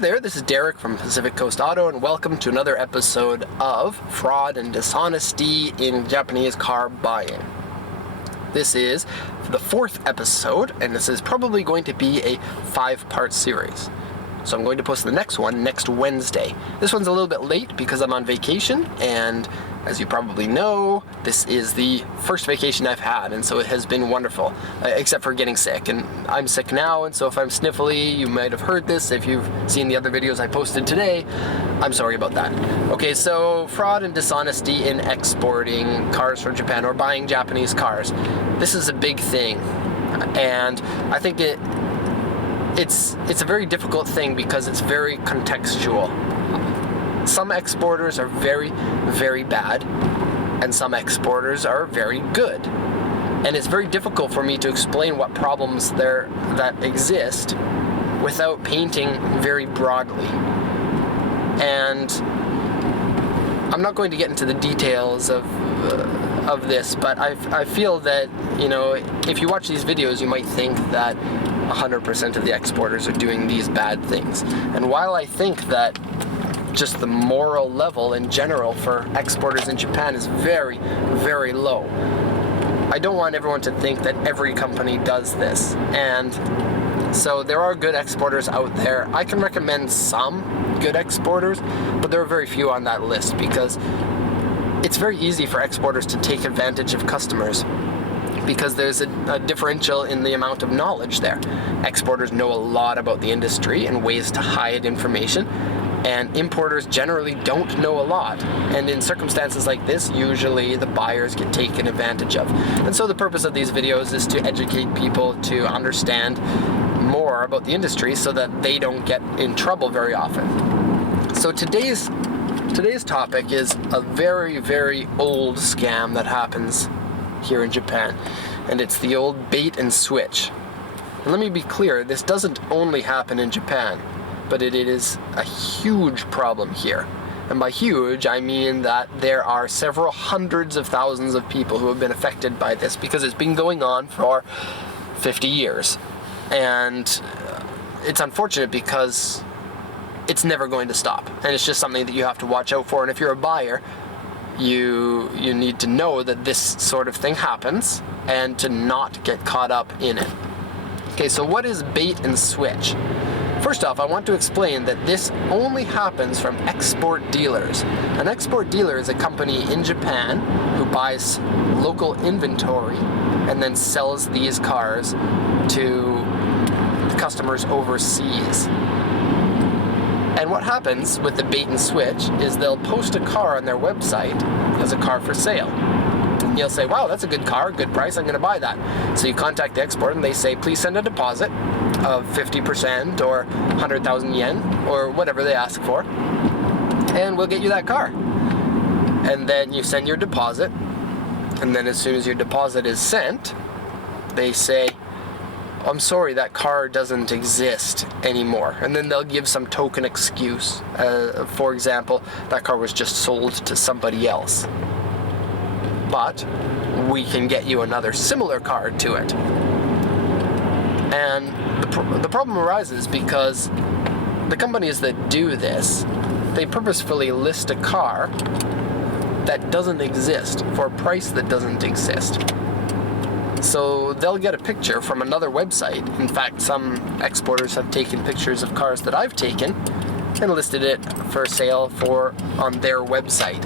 there, this is Derek from Pacific Coast Auto, and welcome to another episode of Fraud and Dishonesty in Japanese Car Buying. This is the fourth episode, and this is probably going to be a 5-part series. So I'm going to post the next one next Wednesday. This one's a little bit late because I'm on vacation, and as you probably know, this is the first vacation I've had, and so it has been wonderful, except for getting sick. And I'm sick now, and so if I'm sniffly, you might have heard this. If you've seen the other videos I posted today, I'm sorry about that. Okay, so fraud and dishonesty in exporting cars from Japan or buying Japanese cars. This is a big thing, and I think it's a very difficult thing because it's very contextual. Some exporters are very, very bad, and some exporters are very good. And it's very difficult for me to explain what problems there that exist without painting very broadly. And I'm not going to get into the details of this, but I feel that, you know, if you watch these videos, you might think that 100% of the exporters are doing these bad things. And while I think that just the moral level in general for exporters in Japan is very, very low, I don't want everyone to think that every company does this. And so there are good exporters out there. I can recommend some good exporters, but there are very few on that list because it's very easy for exporters to take advantage of customers because there's a differential in the amount of knowledge there. Exporters know a lot about the industry and ways to hide information, and importers generally don't know a lot. And in circumstances like this, usually the buyers get taken advantage of. And so the purpose of these videos is to educate people to understand more about the industry so that they don't get in trouble very often. So today's topic is a very, very old scam that happens here in Japan, and it's the old bait and switch. And let me be clear, this doesn't only happen in Japan, but it is a huge problem here. And by huge, I mean that there are several hundreds of thousands of people who have been affected by this because it's been going on for 50 years. And it's unfortunate because it's never going to stop. And it's just something that you have to watch out for. And if you're a buyer, you need to know that this sort of thing happens and to not get caught up in it. Okay, so what is bait and switch? First off, I want to explain that this only happens from export dealers. An export dealer is a company in Japan who buys local inventory and then sells these cars to customers overseas. And what happens with the bait and switch is they'll post a car on their website as a car for sale. And you'll say, wow, that's a good car, good price, I'm going to buy that. So you contact the exporter and they say, please send a deposit of 50% or 100,000 yen or whatever they ask for, and we'll get you that car. And then you send your deposit, and then as soon as your deposit is sent, they say, I'm sorry, that car doesn't exist anymore. And then they'll give some token excuse. For example, that car was just sold to somebody else. But we can get you another similar car to it. And the problem arises because the companies that do this, they purposefully list a car that doesn't exist for a price that doesn't exist. So they'll get a picture from another website. In fact, some exporters have taken pictures of cars that I've taken and listed it for sale on their website.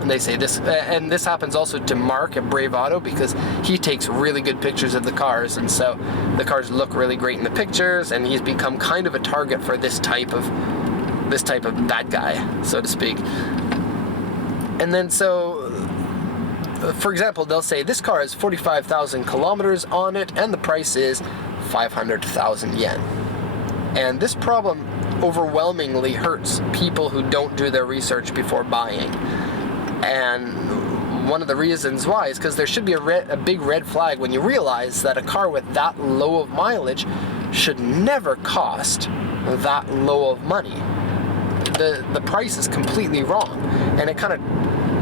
And they say this, and this happens also to Mark at Brave Auto because he takes really good pictures of the cars, and so the cars look really great in the pictures, and he's become kind of a target for this type of bad guy, so to speak. And then for example, they'll say this car has 45,000 kilometers on it and the price is 500,000 yen. And this problem overwhelmingly hurts people who don't do their research before buying. And one of the reasons why is because there should be a big red flag when you realize that a car with that low of mileage should never cost that low of money. The price is completely wrong, and it kind of,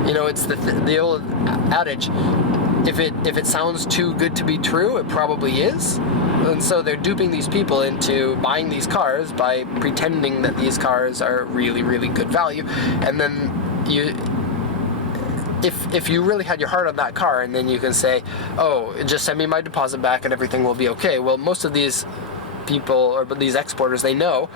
you know, it's the old adage, if it sounds too good to be true, it probably is. And so they're duping these people into buying these cars by pretending that these cars are really, really good value. And then if you really had your heart on that car, and then you can say, oh, just send me my deposit back and everything will be okay. Well, most of these people, or these exporters, they know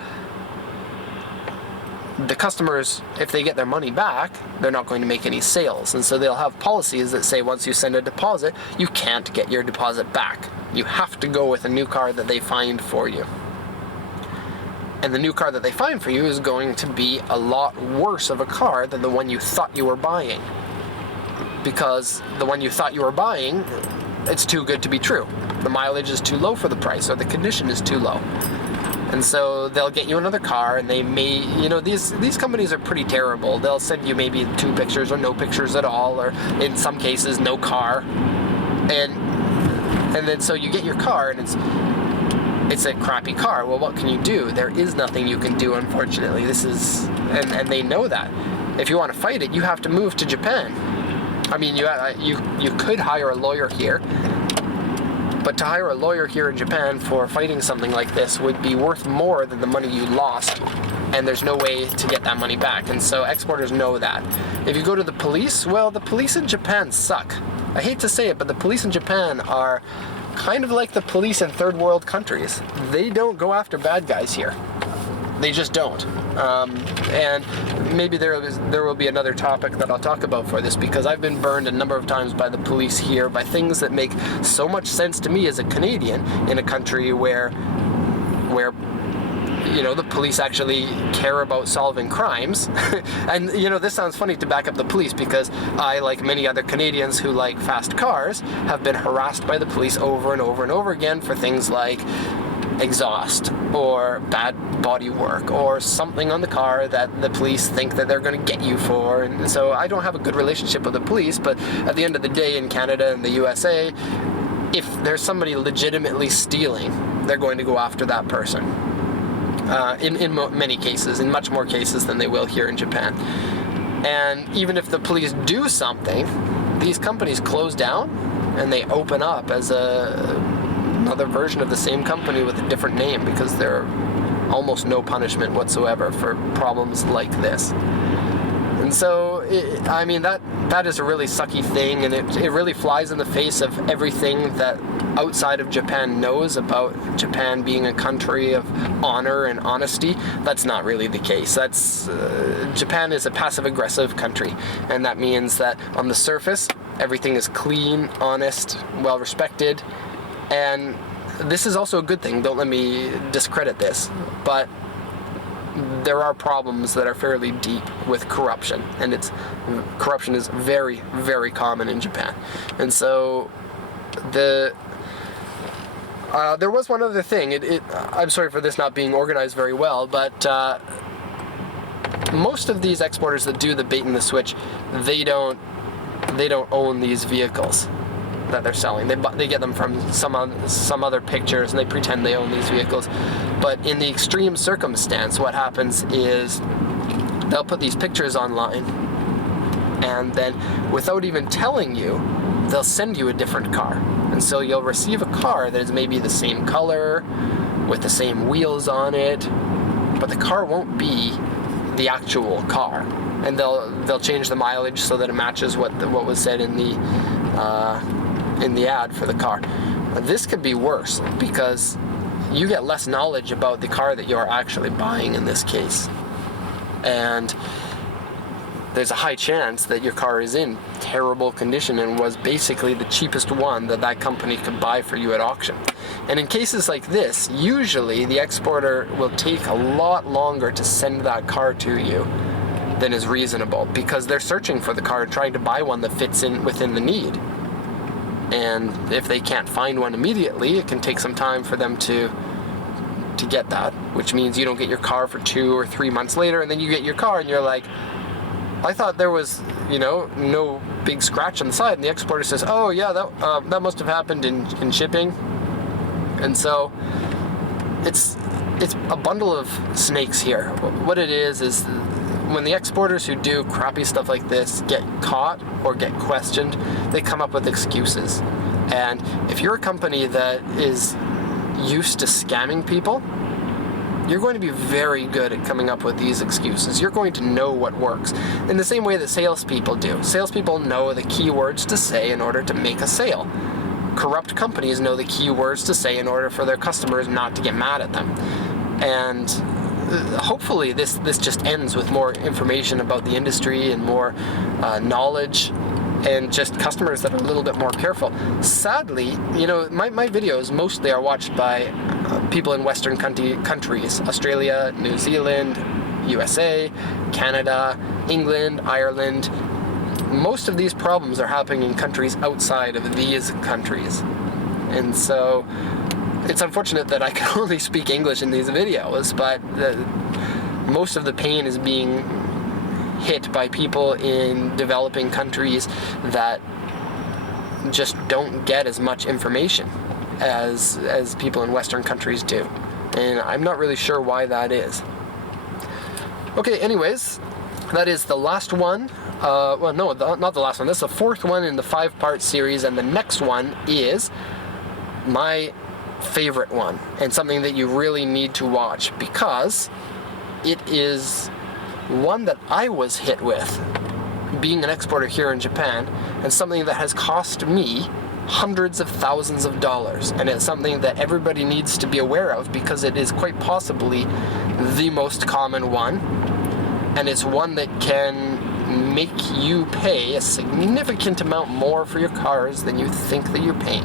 the customers, if they get their money back, they're not going to make any sales. And so they'll have policies that say once you send a deposit, you can't get your deposit back. You have to go with a new car that they find for you. And the new car that they find for you is going to be a lot worse of a car than the one you thought you were buying. Because the one you thought you were buying, it's too good to be true. The mileage is too low for the price, or the condition is too low. And so they'll get you another car, and they may, these companies are pretty terrible. They'll send you maybe 2 pictures or no pictures at all, or in some cases no car. And then so you get your car, and it's a crappy car. Well, what can you do? There is nothing you can do, unfortunately. And they know that. If you want to fight it, you have to move to Japan. I mean, you could hire a lawyer here, but to hire a lawyer here in Japan for fighting something like this would be worth more than the money you lost, and there's no way to get that money back. And so exporters know that. If you go to the police, well, the police in Japan suck. I hate to say it, but the police in Japan are kind of like the police in third world countries. They don't go after bad guys here. They just don't. And maybe there will be another topic that I'll talk about for this, because I've been burned a number of times by the police here by things that make so much sense to me as a Canadian in a country where the police actually care about solving crimes. And this sounds funny to back up the police, because I, like many other Canadians who like fast cars, have been harassed by the police over and over and over again for things like exhaust or bad body work or something on the car that the police think that they're going to get you for. And so I don't have a good relationship with the police, but at the end of the day, in Canada and the USA, if there's somebody legitimately stealing, they're going to go after that person. In many cases, in much more cases than they will here in Japan. And even if the police do something, these companies close down and they open up as another version of the same company with a different name, because there are almost no punishment whatsoever for problems like this. And so, that is a really sucky thing, and it really flies in the face of everything that outside of Japan knows about Japan being a country of honor and honesty. That's not really the case. Japan is a passive-aggressive country, and that means that on the surface, everything is clean, honest, well-respected, and this is also a good thing. Don't let me discredit this, but there are problems that are fairly deep with corruption, and corruption is very, very common in Japan. And so there was one other thing. I'm sorry for this not being organized very well, but most of these exporters that do the bait and the switch, they don't own these vehicles that they're selling. They get them from some other pictures, and they pretend they own these vehicles. But in the extreme circumstance, what happens is they'll put these pictures online, and then without even telling you, they'll send you a different car. And so you'll receive a car that is maybe the same color, with the same wheels on it, but the car won't be the actual car. And they'll change the mileage so that it matches what was said in the ad for the car. This could be worse, because you get less knowledge about the car that you're actually buying in this case. And there's a high chance that your car is in terrible condition and was basically the cheapest one that company could buy for you at auction. And in cases like this, usually the exporter will take a lot longer to send that car to you than is reasonable, because they're searching for the car, trying to buy one that fits in within the need. And if they can't find one immediately, it can take some time for them to get that, which means you don't get your car for 2 or 3 months later, and then you get your car and you're like, I thought there was, no big scratch on the side. And the exporter says, oh yeah, that must have happened in shipping. And so it's a bundle of snakes here. What it is when the exporters who do crappy stuff like this get caught or get questioned, they come up with excuses. And if you're a company that is used to scamming people, you're going to be very good at coming up with these excuses. You're going to know what works. In the same way that salespeople do. Salespeople know the keywords to say in order to make a sale. Corrupt companies know the keywords to say in order for their customers not to get mad at them. And hopefully this just ends with more information about the industry and more knowledge and just customers that are a little bit more careful. Sadly, my videos mostly are watched by people in Western countries, Australia, New Zealand, USA, Canada, England, Ireland. Most of these problems are happening in countries outside of these countries. And so it's unfortunate that I can only speak English in these videos, but most of the pain is being hit by people in developing countries that just don't get as much information as people in Western countries do. And I'm not really sure why that is. Okay, anyways, that is the last one. Not the last one. This is the fourth one in the 5-part series, and the next one is my favorite one, and something that you really need to watch, because it is one that I was hit with being an exporter here in Japan, and something that has cost me hundreds of thousands of dollars. And it's something that everybody needs to be aware of, because it is quite possibly the most common one, and it's one that can make you pay a significant amount more for your cars than you think that you're paying.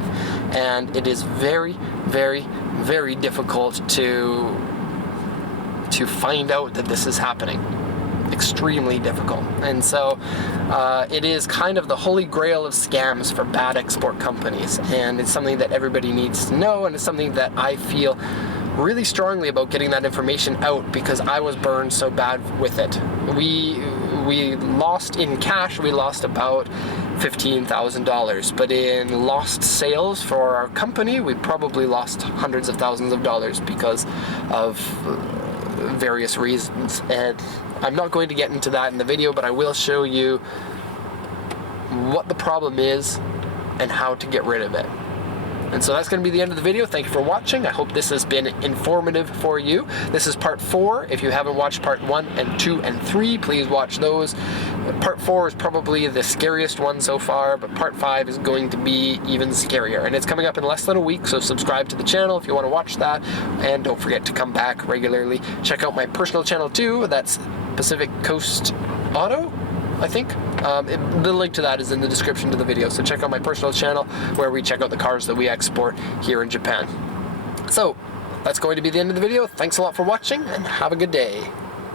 And it is very, very, very difficult to find out that this is happening. Extremely difficult. And so it is kind of the holy grail of scams for bad export companies, and it's something that everybody needs to know, and it's something that I feel really strongly about getting that information out, because I was burned so bad with it. We lost in cash, we lost about $15,000, but in lost sales for our company, we probably lost hundreds of thousands of dollars because of various reasons. And I'm not going to get into that in the video, but I will show you what the problem is and how to get rid of it. And so that's going to be the end of the video. Thank you for watching. I hope this has been informative for you. This is part 4. If you haven't watched part 1 and 2 and 3, please watch those. Part 4 is probably the scariest one so far, but part 5 is going to be even scarier. And it's coming up in less than a week, so subscribe to the channel if you want to watch that. And don't forget to come back regularly. Check out my personal channel too. That's Pacific Coast Auto, I think. The link to that is in the description to the video, so check out my personal channel where we check out the cars that we export here in Japan. So, that's going to be the end of the video. Thanks a lot for watching, and have a good day.